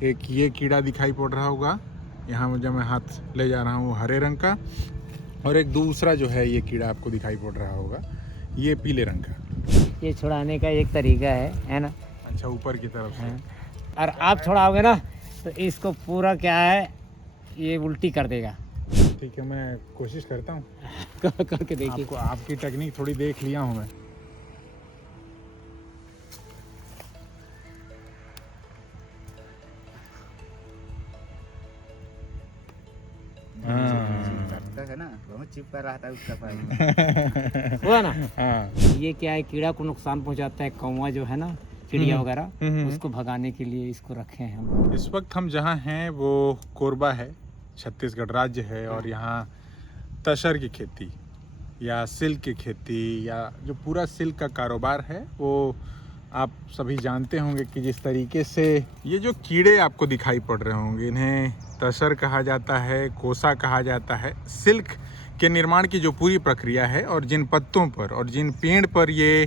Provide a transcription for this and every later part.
एक ये कीड़ा दिखाई पड़ रहा होगा, यहाँ जब मैं हाथ ले जा रहा हूँ हरे रंग का, और एक दूसरा जो है ये कीड़ा आपको दिखाई पड़ रहा होगा, ये पीले रंग का। ये छुड़ाने का एक तरीका है ना। अच्छा, ऊपर की तरफ से। और आप छुड़ाओगे ना तो इसको पूरा क्या है, ये उल्टी कर देगा। ठीक है, मैं कोशिश करता हूँ। करके देखिए। आपकी टेक्निक थोड़ी देख लिया हूँ मैं। है ना, बहुत चिपका रहा था उसका पानी। हुआ ना। हाँ। ये क्या है, कीड़ा को नुकसान पहुंचाता है, कौवा जो है ना, चिड़िया वगैरह, उसको भगाने के लिए इसको रखे हैं हम। इस वक्त हम जहाँ हैं वो कोरबा है, छत्तीसगढ़ राज्य है, और यहाँ तसर की खेती या सिल्क की खेती या जो पूरा सिल्क का कारोबार है वो आप सभी जानते होंगे कि जिस तरीके से ये जो कीड़े आपको दिखाई पड़ रहे होंगे, इन्हें तसर कहा जाता है, कोसा कहा जाता है। सिल्क के निर्माण की जो पूरी प्रक्रिया है और जिन पत्तों पर और जिन पेड़ पर ये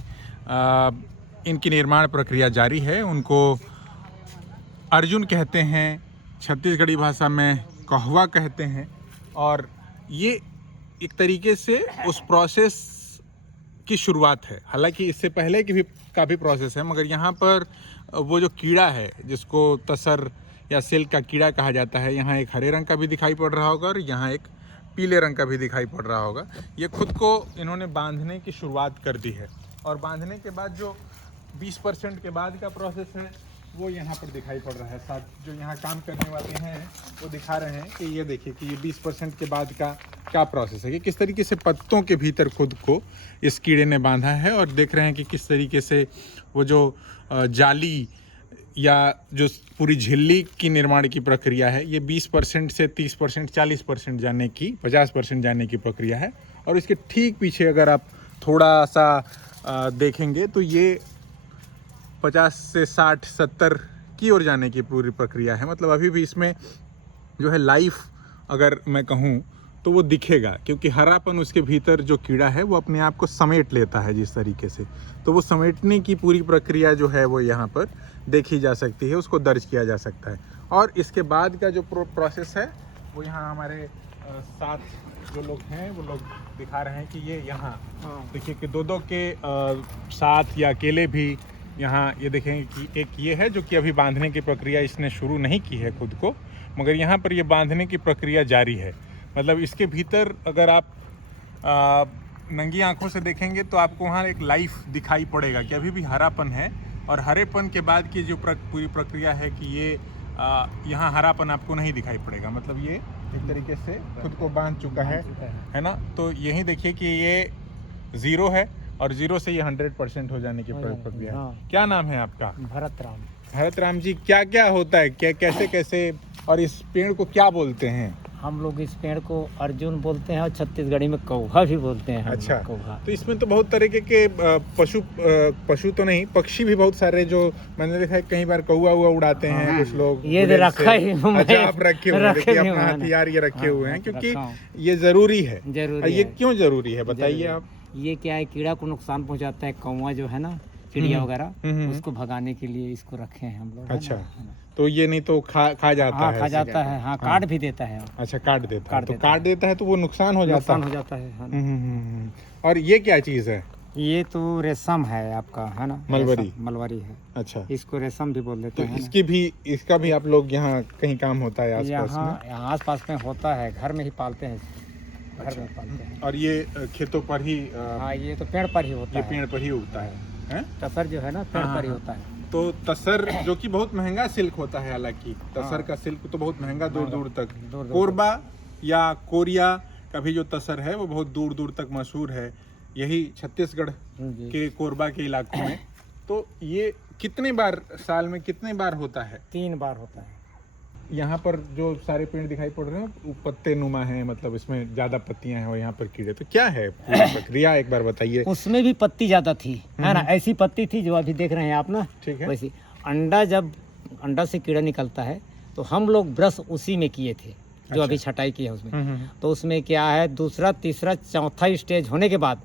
इनकी निर्माण प्रक्रिया जारी है उनको अर्जुन कहते हैं, छत्तीसगढ़ी भाषा में कहुआ कहते हैं। और ये एक तरीके से उस प्रोसेस की शुरुआत है। हालांकि इससे पहले की भी काफ़ी प्रोसेस है, मगर यहाँ पर वो जो कीड़ा है जिसको तसर या सिल्क का कीड़ा कहा जाता है, यहाँ एक हरे रंग का भी दिखाई पड़ रहा होगा और यहाँ एक पीले रंग का भी दिखाई पड़ रहा होगा। ये खुद को इन्होंने बांधने की शुरुआत कर दी है, और बांधने के बाद जो 20% के बाद का प्रोसेस है वो यहाँ पर दिखाई पड़ रहा है। साथ जो यहाँ काम करने वाले हैं वो दिखा रहे हैं कि ये देखिए कि ये 20% के बाद का क्या प्रोसेस है, कि किस तरीके से पत्तों के भीतर खुद को इस कीड़े ने बांधा है। और देख रहे हैं कि किस तरीके से वो जो जाली या जो पूरी झिल्ली की निर्माण की प्रक्रिया है, ये 20% से 30%, 40% जाने की, 50% जाने की प्रक्रिया है। और इसके ठीक पीछे अगर आप थोड़ा सा देखेंगे तो ये 50 से 60, 70 की ओर जाने की पूरी प्रक्रिया है। मतलब अभी भी इसमें जो है लाइफ अगर मैं कहूँ तो वो दिखेगा, क्योंकि हरापन उसके भीतर जो कीड़ा है वो अपने आप को समेट लेता है जिस तरीके से। तो वो समेटने की पूरी प्रक्रिया जो है वो यहाँ पर देखी जा सकती है, उसको दर्ज किया जा सकता है। और इसके बाद का जो प्रोसेस है वो यहाँ हमारे साथ जो लोग हैं वो लोग दिखा रहे हैं कि ये यहाँ देखिए कि दो के साथ या अकेले भी यहाँ ये देखेंगे कि एक ये है जो कि अभी बांधने की प्रक्रिया इसने शुरू नहीं की है खुद को, मगर यहाँ पर ये बांधने की प्रक्रिया जारी है। मतलब इसके भीतर अगर आप नंगी आंखों से देखेंगे तो आपको वहाँ एक लाइफ दिखाई पड़ेगा कि अभी भी हरापन है। और हरेपन के बाद की जो पूरी प्रक्रिया है कि ये यहाँ हरापन आपको नहीं दिखाई पड़ेगा। मतलब ये एक तरीके से खुद को बांध चुका है ना। तो यही देखिए कि ये 0 है और 0 से ये 100% हो जाने की प्रक्रिया है। क्या नाम है आपका? भरत राम। भरत राम जी, क्या क्या होता है, क्या कैसे कैसे, और इस पेड़ को क्या बोलते हैं? हम लोग इस पेड़ को अर्जुन बोलते हैं और छत्तीसगढ़ी में कौवा भी बोलते हैं। अच्छा, कौवा। तो इसमें तो बहुत तरीके के पशु तो नहीं, पक्षी भी बहुत सारे, जो मैंने देखा है कई बार कौवा हुआ उड़ाते हैं कुछ लोग। ये रखा ही अच्छा, आप रखे हुए हैं, देखिए अपना हथियार ये रखे हुए हैं, क्योंकि ये जरूरी है। ये क्यों जरूरी है बताइए आप? ये क्या है, कीड़ा को नुकसान पहुंचाता है, कौवा जो है ना, चिड़िया वगैरह, उसको भगाने के लिए इसको रखे हैं हम लोग। अच्छा, तो ये नहीं तो खा जाता है? खा जाता है, हाँ, काट भी देता है। अच्छा, काट देता है, तो काट देता है तो वो नुकसान हो जाता है। और ये क्या चीज है? ये तो रेशम है आपका, है ना, मलबरी है। अच्छा, इसको रेशम भी बोल देते हैं। इसका भी आप लोग यहाँ कहीं काम होता है आसपास में? यहाँ आसपास में होता है, घर में ही पालते हैं, घर में पालते हैं। और ये खेतों पर ही? हाँ, ये तो पेड़ पर ही होता है। ये पेड़ पर ही उगता है? तसर जो है ना, पेड़ पर ही होता है। तो तसर जो कि बहुत महंगा सिल्क होता है, हालांकि तसर का सिल्क तो बहुत महंगा, दूर दूर तक। कोरबा या कोरिया का भी जो तसर है वो बहुत दूर दूर तक मशहूर है, यही छत्तीसगढ़ के कोरबा के इलाकों में। तो ये कितने बार साल में कितने बार होता है? 3 बार होता है। यहाँ पर जो सारे पेड़ दिखाई पड़ रहे हैं वो पत्ते नुमा हैं, मतलब इसमें ज्यादा पत्तियां हैं, और यहाँ पर कीड़े। तो क्या है पूरी प्रक्रिया, एक बार बताइए। उसमें भी पत्ती ज्यादा थी, है ना, ऐसी पत्ती थी जो अभी देख रहे हैं आप ना, ठीक है। वैसी अंडा से कीड़ा निकलता है तो हम लोग ब्रश उसी में किए थे, जो अभी छटाई की है उसमें। तो उसमें क्या है, दूसरा तीसरा चौथा स्टेज होने के बाद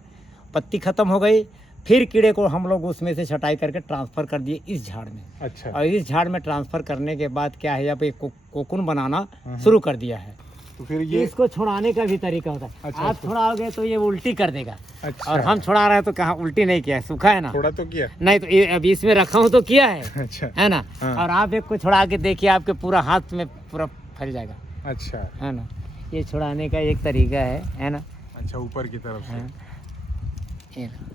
पत्ती खत्म हो गई, फिर कीड़े को हम लोग उसमें से छटाई करके ट्रांसफ़र कर दिए इस झाड़ में। अच्छा। और इस झाड़ में ट्रांसफ़र करने के बाद क्या है, अब एक कोकून बनाना शुरू कर दिया है। तो फिर ये इसको छुड़ाने का भी तरीका होता है। अच्छा, आप अच्छा। छुड़ाओगे तो ये उल्टी कर देगा। अच्छा। और हम छुड़ा रहे हैं तो कहाँ उल्टी नहीं किया है, सूखा है ना। थोड़ा तो किया। नहीं तो ये अभी इसमें रखा हूँ तो किया है, अच्छा। है ना। हाँ। और आप एक को छुड़ा के देखिए, आपके पूरा हाथ में पूरा फैल जाएगा, अच्छा। है ना। ये छुड़ाने का एक तरीका है ना। अच्छा, ऊपर की तरफ से। हाँ। ये ना,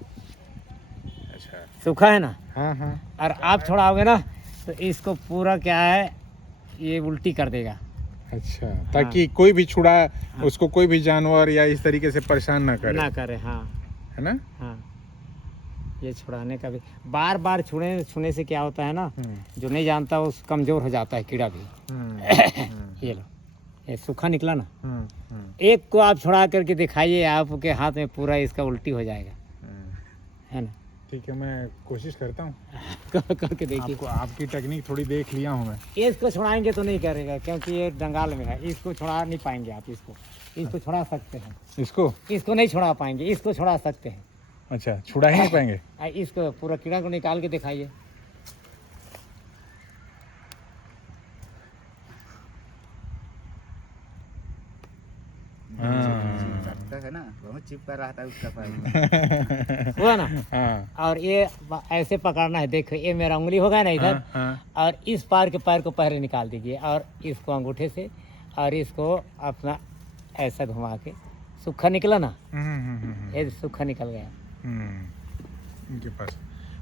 अच्छा। सूखा है ना। हाँ हाँ। और आप छुड़ाओगे ना तो इसको पूरा क्या है, ये उल्टी कर देगा। अच्छा, ताकि कोई भी छुड़ा उसको कोई भी जानवर या इस तरीके से परेशान ना करे। ना करे, हाँ। है ना। हाँ, ये छुड़ाने का भी बार बार छूने से क्या होता है ना, जो नहीं जानता वो कमज़ोर हो जाता है कीड़ा भी। ये लो, ये सूखा निकला ना। एक को आप छुड़ा करके दिखाइए, आपके हाथ में पूरा इसका उल्टी हो जाएगा, है ना। ठीक है, मैं कोशिश करता हूँ। करके देखिए। आपको आपकी टेक्निक थोड़ी देख लिया हूँ मैं। इसको छुड़ाएंगे तो नहीं करेगा, क्योंकि ये जंगाल में है। इसको छुड़ा नहीं पाएंगे आप। इसको छुड़ा सकते हैं, इसको नहीं छुड़ा पाएंगे, इसको छुड़ा सकते हैं। अच्छा, छुड़ा ही नहीं पाएंगे। इसको पूरा कीड़ा को निकाल के दिखाइए। लगता है ना, बहुत चिपका रहा था उसका पैर। हुआ ना। हाँ। और ये ऐसे पकड़ना है, देखो ये मेरा उंगली होगा ना इधर। हाँ। और इस पार के पैर को पहले निकाल दीजिए, और इसको अंगूठे से, और इसको अपना ऐसा घुमा के। सूखा निकला ना, ये सूखा निकल गया। इनके पास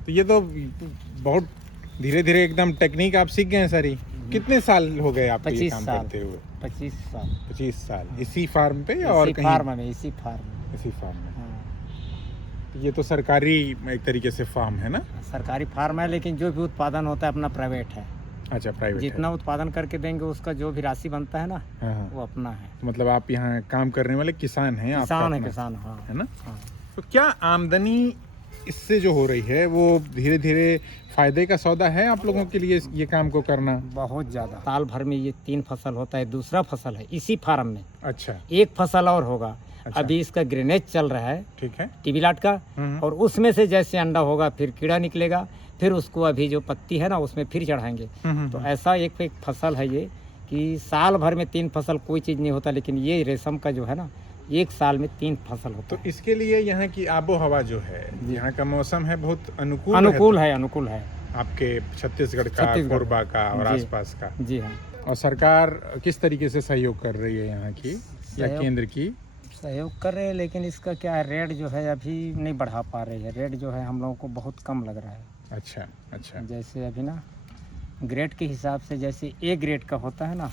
तो ये तो बहुत धीरे धीरे एकदम टेक्निक आप सीख गए हैं सारी। कितने साल हो गए आपको ये 25 काम साल। करते हुए? 25 साल 25 साल इसी फार्म पे या और इसी कहीं? फार्म में, इसी फार्म में। इसी फार्म में। हाँ। ये तो सरकारी एक तरीके से फार्म है ना। सरकारी फार्म है, लेकिन जो भी उत्पादन होता है अपना प्राइवेट है। अच्छा, प्राइवेट जितना उत्पादन करके देंगे उसका जो भी राशि बनता है ना, है। हाँ। वो अपना है। मतलब आप यहाँ काम करने वाले किसान हैं? आपका किसान है, अपना? किसान। हाँ, है ना। हाँ। तो क्या आमदनी इससे जो हो रही है वो धीरे धीरे फायदे का सौदा है आप लोगों के लिए ये काम को करना? बहुत ज़्यादा। साल भर में ये 3 फसल होता है, दूसरा फसल है इसी फार्म में। अच्छा। एक फसल और होगा। अच्छा। अभी इसका ग्रेनेज चल रहा है, ठीक है। टीबीलाट का। और उसमें से जैसे अंडा होगा फिर कीड़ा निकलेगा, फिर उसको अभी जो पत्ती है ना उसमें फिर चढ़ाएंगे। तो ऐसा एक फसल है ये, कि साल भर में 3 फसल कोई चीज़ नहीं होता, लेकिन ये रेशम का जो है ना, एक साल में 3 फसल होता तो इसके लिए यहाँ की आबो हवा जो है, यहाँ का मौसम है बहुत अनुकूल है। अनुकूल है आपके छत्तीसगढ़ का, छत्तीसगढ़ कोरबा का और जी। आसपास का। जी हाँ। और सरकार किस तरीके से सहयोग कर रही है यहाँ की या सहयोग- केंद्र की? सहयोग कर रहे हैं, लेकिन इसका क्या है, रेट जो है अभी नहीं बढ़ा पा रही है। रेट जो है हम लोगों को बहुत कम लग रहा है। अच्छा अच्छा। जैसे अभी ना ग्रेड के हिसाब से, जैसे ए ग्रेड का होता है ना,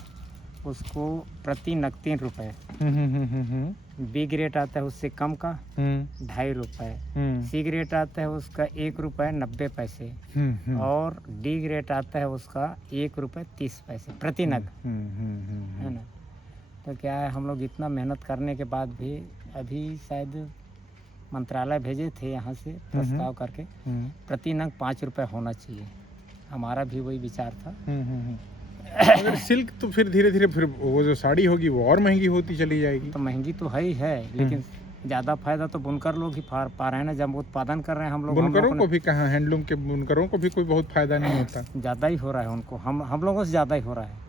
उसको प्रति नग 3 रुपये। बी ग्रेड आता है उससे कम का 2.5 रुपये। सी ग्रेड आता है उसका 1 रुपये 90 पैसे। और डी ग्रेड आता है उसका 1 रुपये 30 पैसे प्रति नग, है ना। तो क्या है, हम लोग इतना मेहनत करने के बाद भी अभी शायद मंत्रालय भेजे थे यहाँ से प्रस्ताव करके प्रति नग 5 रुपये होना चाहिए। हमारा भी वही विचार था। अगर सिल्क तो फिर धीरे धीरे फिर वो जो साड़ी होगी वो और महंगी होती चली जाएगी। तो महंगी तो है ही है, लेकिन ज़्यादा फायदा तो बुनकर लोग ही पा रहे हैं ना, जब उत्पादन कर रहे हैं हम लोग। बुनकरों को भी कहाँ, हैंडलूम के बुनकरों को भी कोई बहुत फायदा नहीं होता। ज़्यादा ही हो रहा है उनको, हम लोगों से ज़्यादा ही हो रहा है।